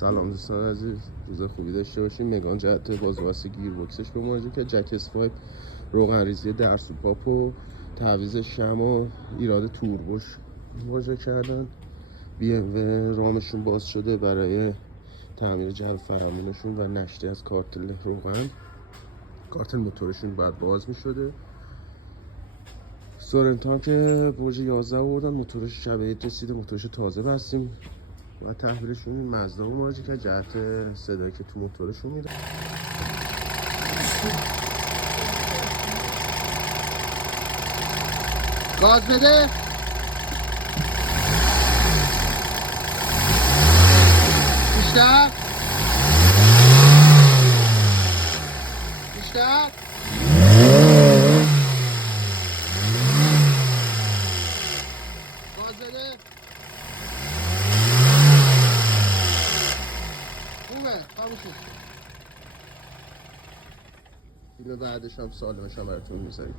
سلام دوستان عزیز، روز خوبی داشته باشین. مگان جهت بازوبست گیربکسش به مراجعه که جک اسوایپ روغن ریزی درس و پاپ و تعویض شم و ایراد توربوش مراجعه کردن. BMW رامشون باز شده برای تعمیر جعل فرامونشون و نشتی از کارتل روغن. کارتل موتورشون بعد باز می شده. سورنتو هم که برج 11 آوردن، موتورش شب عید رسیده، موتورش تازه بستیم و تحویلشون مزدا رو مراجعه کرد جهت صدایی که تو موتورشون میده. گاز بده. بیشتر بیشتر. گاز بده. خوبه تموم شد. فیلم بعدش هم سالمش هم براتون میذاریم.